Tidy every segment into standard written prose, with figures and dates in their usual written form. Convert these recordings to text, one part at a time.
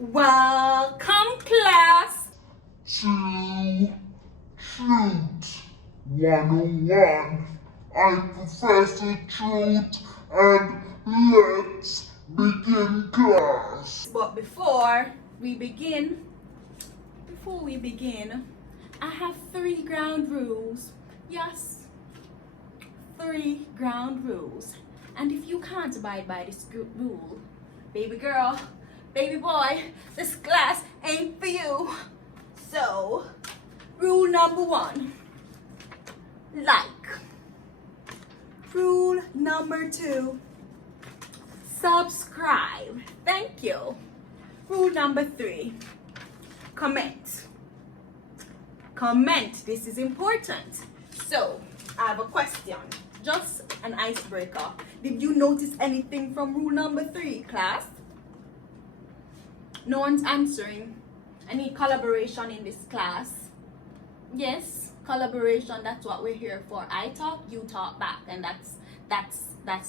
Welcome, class, to Truth 101. I'm Professor Truth, and let's begin class. but before we begin, I have 3 ground rules. Yes, 3 ground rules. And if you can't abide by this rule, baby girl, baby boy, this class ain't for you. So, rule number 1, like. Rule number 2, subscribe. Thank you. Rule number 3, comment. Comment. This is important. So, I have a question. Just an icebreaker. Did you notice anything from rule number 3, class? No one's answering. I need collaboration in this class. Yes, collaboration. That's what we're here for. I talk, you talk back, and that's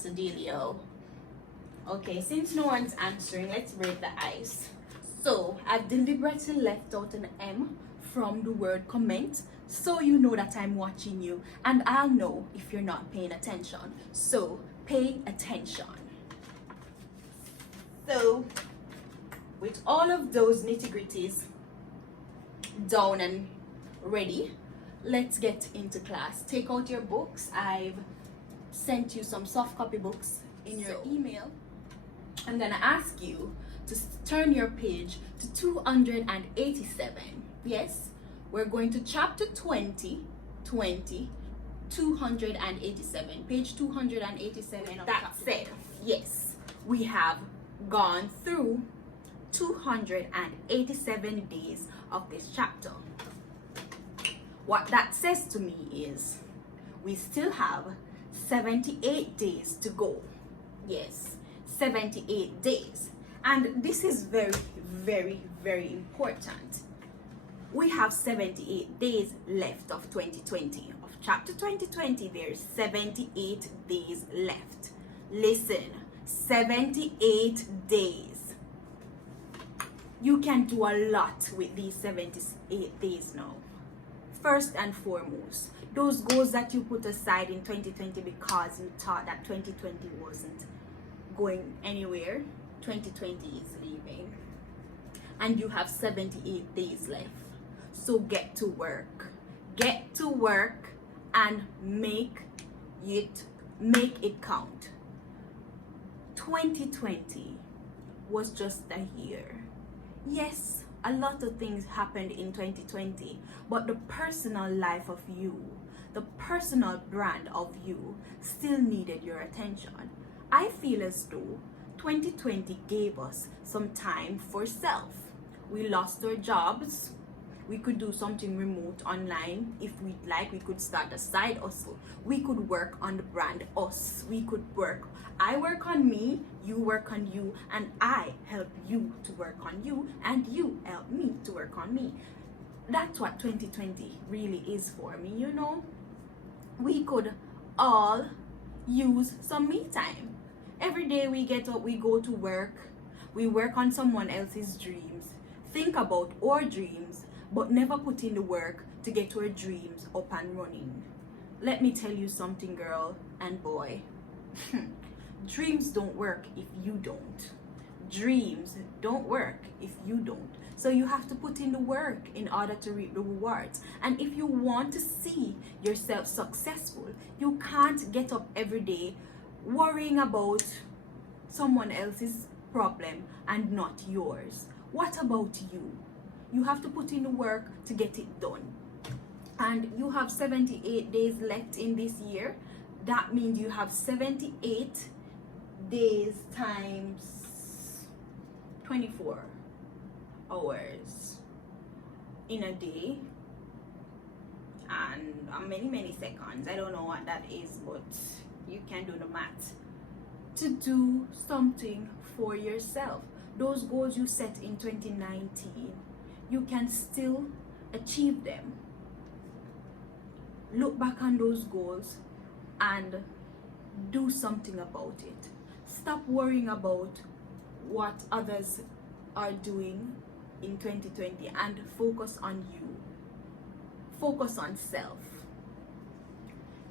the dealio. Okay, since no one's answering, let's break the ice. So I've deliberately left out an M from the word comment, so you know that I'm watching you, and I'll know if you're not paying attention. So pay attention. So with all of those nitty-gritties down and ready, let's get into class. Take out your books. I've sent you some soft copy books in your email. I'm gonna ask you to turn your page to 287. Yes, we're going to chapter 20, 287, page 287. That said, yes, we have gone through 287 days of this chapter. What that says to me is we still have 78 days to go. Yes, 78 days. And this is very, very, very important. We have 78 days left of 2020. Of chapter 2020, there's 78 days left. Listen, 78 days. You can do a lot with these 78 days now. First and foremost, those goals that you put aside in 2020 because you thought that 2020 wasn't going anywhere, 2020 is leaving. And you have 78 days left. So get to work. Get to work and make it count. 2020 was just a year. Yes, a lot of things happened in 2020, but the personal life of you, the personal brand of you still needed your attention. I feel as though 2020 gave us some time for self. We lost our jobs. We could do something remote online if we'd like. We could start a side hustle. We could work on the brand us. We could work. I work on me, you work on you, and I help you to work on you, and you help me to work on me. That's what 2020 really is for me, you know. We could all use some me time. Every day we get up, we go to work, we work on someone else's dreams, think about our dreams, but never put in the work to get our dreams up and running. Let me tell you something, girl and boy. Dreams don't work if you don't. Dreams don't work if you don't. So you have to put in the work in order to reap the rewards. And if you want to see yourself successful, you can't get up every day worrying about someone else's problem and not yours. What about you? You have to put in the work to get it done. And you have 78 days left in this year. That means you have 78 days times 24 hours in a day, and many seconds. I don't know what that is, but you can do the math to do something for yourself. Those goals you set in 2019, you can still achieve them. Look back on those goals and do something about it. Stop worrying about what others are doing in 2020 and focus on you. Focus on self.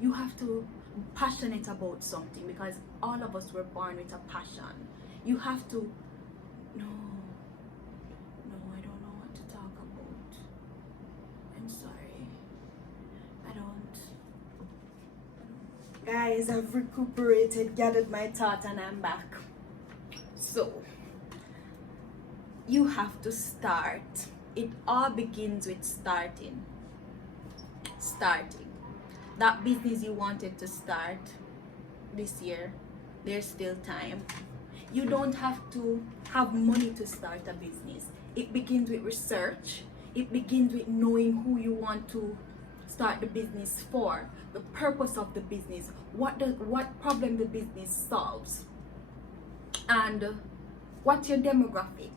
You have to be passionate about something, because all of us were born with a passion. You have to, no, I don't know what to talk about. I'm sorry. I don't. Guys, I've recuperated, gathered my thoughts, and I'm back. So, you have to start. It all begins with starting. That business you wanted to start this year, there's still time. You don't have to have money to start a business. It begins with research. It begins with knowing who you want to start the business for, the purpose of the business, what problem the business solves, and what's your demographic,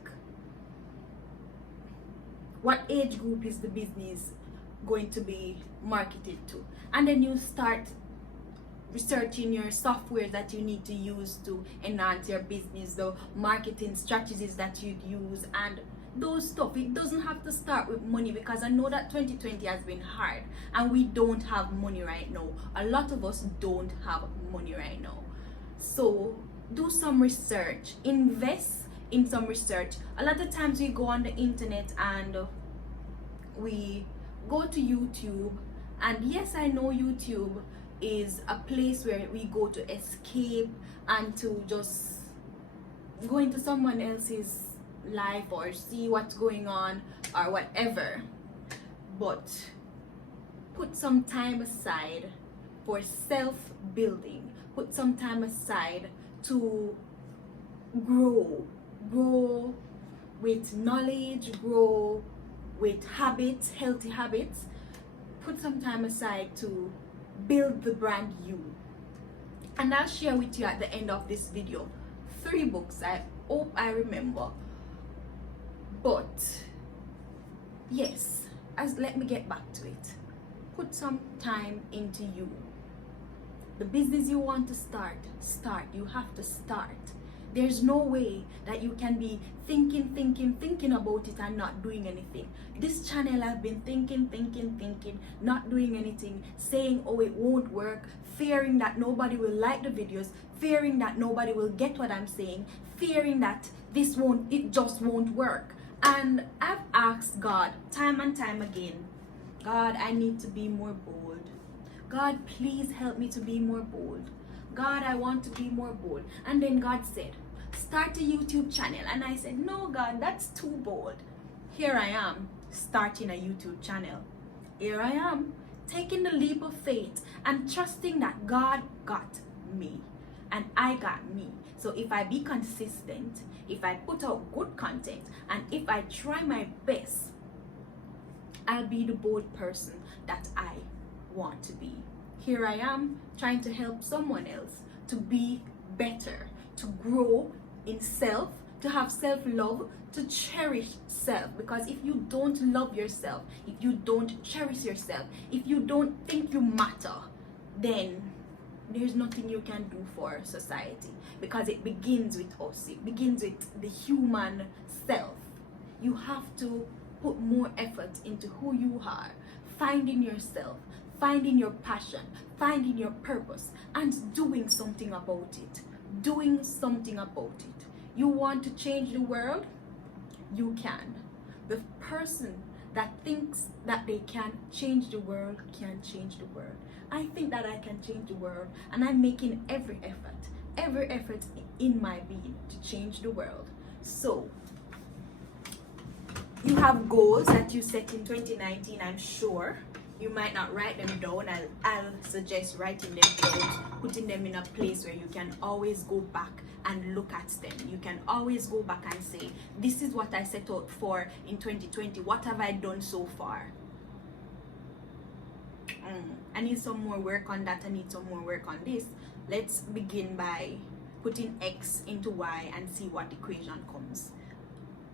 what age group is the business going to be marketed to. And then you start researching your software that you need to use to enhance your business, the marketing strategies that you'd use, and those stuff. It doesn't have to start with money, because I know that 2020 has been hard and we don't have money right now. A lot of us don't have money right now. So do some research, invest in some research. A lot of times we go on the internet and we go to YouTube, and yes, I know YouTube is a place where we go to escape and to just go into someone else's life or see what's going on or whatever. But put some time aside for self-building. Put some time aside to grow with knowledge, grow with habits, healthy habits. Put some time aside to build the brand you. And I'll share with you at the end of this video 3 books I hope I remember. But yes, let me get back to it. Put some time into you. The business you want to start. You have to start. There's no way that you can be thinking about it and not doing anything. This channel, I've been thinking, not doing anything, saying, oh, it won't work, fearing that nobody will like the videos, fearing that nobody will get what I'm saying, fearing that it just won't work. And I've asked God time and time again, God, I need to be more bold. God, please help me to be more bold. God, I want to be more bold. And then God said, start a YouTube channel. And I said, no, God, that's too bold. Here I am, starting a YouTube channel. Here I am, taking the leap of faith and trusting that God got me and I got me. So if I be consistent, if I put out good content, and if I try my best, I'll be the bold person that I want to be. Here I am, trying to help someone else to be better, to grow in self, to have self-love, to cherish self. Because if you don't love yourself, if you don't cherish yourself, if you don't think you matter, then there's nothing you can do for society. Because it begins with us. It begins with the human self. You have to put more effort into who you are, finding yourself, finding your passion, finding your purpose, and doing something about it. Doing something about it. You want to change the world? You can. The person that thinks that they can change the world can change the world. I think that I can change the world, and I'm making every effort in my being to change the world. So, you have goals that you set in 2019, I'm sure. You might not write them down. I'll suggest writing them down, putting them in a place where you can always go back and look at them. You can always go back and say, this is what I set out for in 2020. What have I done so far? I need some more work on that. I need some more work on this. Let's begin by putting X into Y and see what equation comes.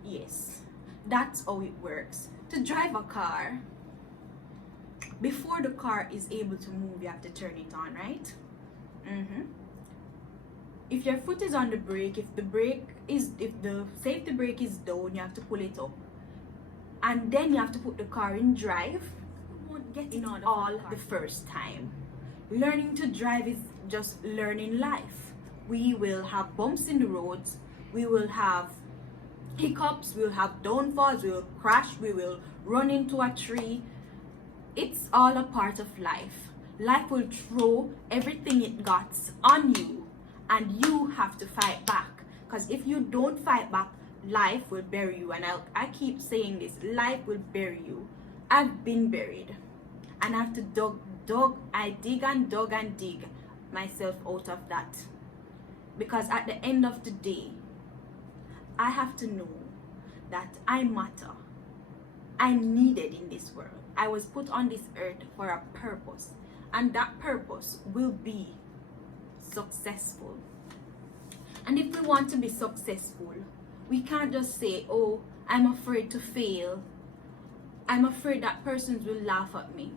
Yes, that's how it works. To drive a car, before the car is able to move, you have to turn it on, right? if your foot is on the brake, if the safety brake is down, you have to pull it up, and then you have to put the car in drive. You won't get it all the first time. Learning to drive is just learning life. We will have bumps in the roads, we will have hiccups, we will have downfalls, we will crash, we will run into a tree. It's all a part of life. Life will throw everything it got on you, and you have to fight back. Because if you don't fight back, life will bury you. And I keep saying this, life will bury you. I've been buried, and I have to dig and dig myself out of that. Because at the end of the day, I have to know that I matter. I'm needed in this world. I was put on this earth for a purpose, and that purpose will be successful. And if we want to be successful, we can't just say, oh, I'm afraid to fail, I'm afraid that persons will laugh at me.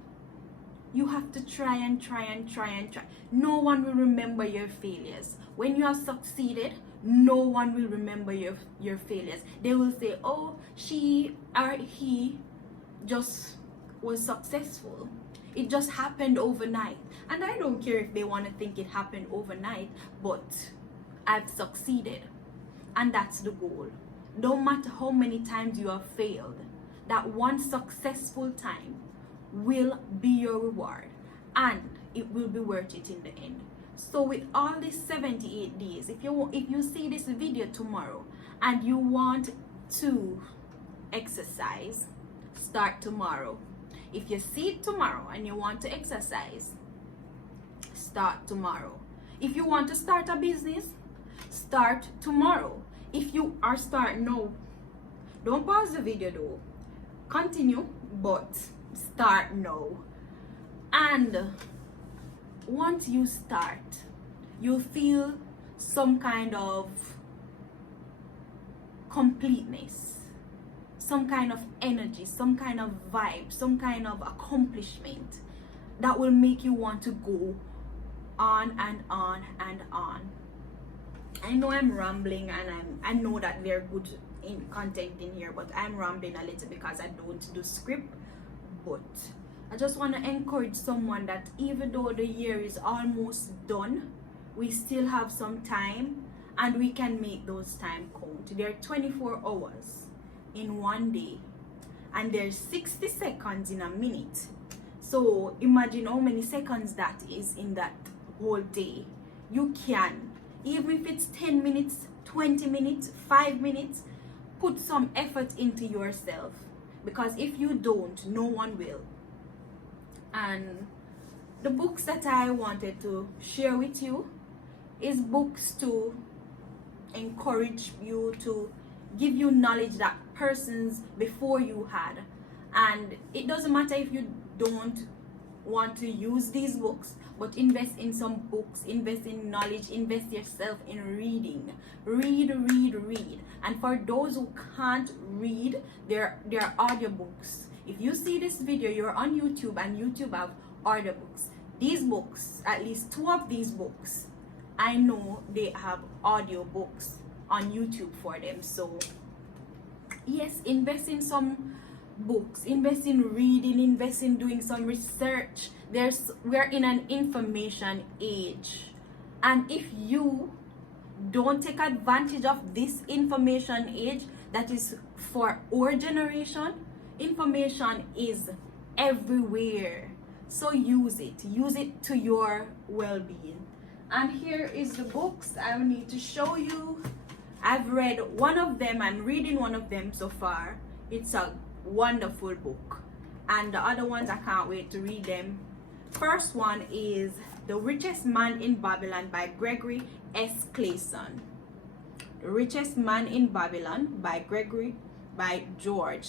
You have to try and try and try and try. No one will remember your failures. When you have succeeded, no one will remember your failures. They will say, oh, she or he just was successful. It just happened overnight. And I don't care if they want to think it happened overnight, but I've succeeded. And that's the goal. No matter how many times you have failed, that one successful time will be your reward, and it will be worth it in the end. So with all these 78 days, if you see this video tomorrow and you want to exercise, start tomorrow. If you see it tomorrow and you want to exercise, start tomorrow. If you want to start a business, start tomorrow. If you are starting now, don't pause the video though, continue, but start now. And once you start, you'll feel some kind of completeness, some kind of energy, some kind of vibe, some kind of accomplishment that will make you want to go on and on and on. I know I'm rambling, and I know that they're good in content in here, but I'm rambling a little because I don't do script. But I just want to encourage someone that even though the year is almost done, we still have some time, and we can make those time count. There are 24 hours in one day, and there's 60 seconds in a minute. So imagine how many seconds that is in that whole day. You can, even if it's 10 minutes, 20 minutes, 5 minutes, put some effort into yourself, because if you don't, no one will. And the books that I wanted to share with you is books to encourage you, to give you knowledge that persons before you had. And it doesn't matter if you don't want to use these books, but invest in some books, invest in knowledge, invest yourself in reading. Read. And for those who can't read, there are audiobooks. If you see this video, you're on YouTube, and YouTube have audiobooks. These books, at least 2 of these books, I know they have audiobooks on YouTube for them. So yes, invest in some books, invest in reading, invest in doing some research. We're in an information age, and if you don't take advantage of this information age that is for our generation, information is everywhere. So use it to your well-being. And here is the books I need to show you. I've read one of them, I'm reading one of them so far. It's a wonderful book, and the other ones I can't wait to read them. First one is The Richest Man in Babylon by Gregory S. Clayson. The Richest Man in Babylon by George,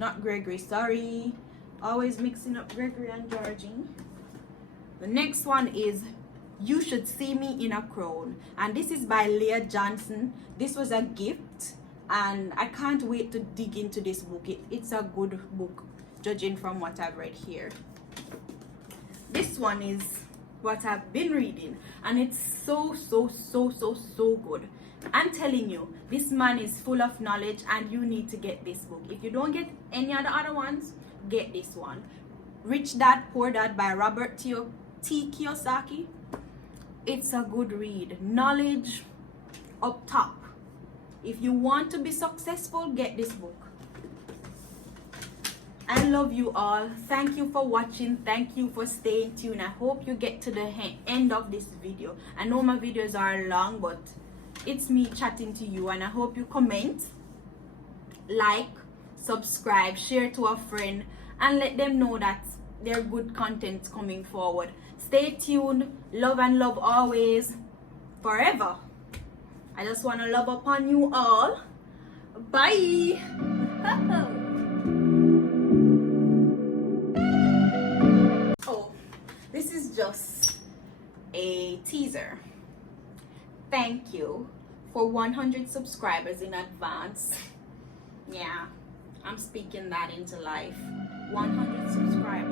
not Gregory, sorry, always mixing up Gregory and Georgie. The next one is You Should See Me in a Crowd, and this is by Leah Johnson. This was a gift, and I can't wait to dig into this book. It's a good book, judging from what I've read here. This one is what I've been reading, and it's so good. I'm telling you, this man is full of knowledge, and you need to get this book. If you don't get any of the other ones, get this one. Rich Dad Poor Dad by Robert T. Kiyosaki. It's a good read. Knowledge up top. If you want to be successful, get this book. I love you all. Thank you for watching. Thank you for staying tuned. I hope you get to the end of this video. I know my videos are long, but it's me chatting to you, and I hope you comment, like, subscribe, share to a friend, and let them know that there's good content coming forward. Stay tuned. Love and love always, forever. I just want to love upon you all. Bye. Oh, this is just a teaser. Thank you for 100 subscribers in advance. Yeah, I'm speaking that into life. 100 subscribers.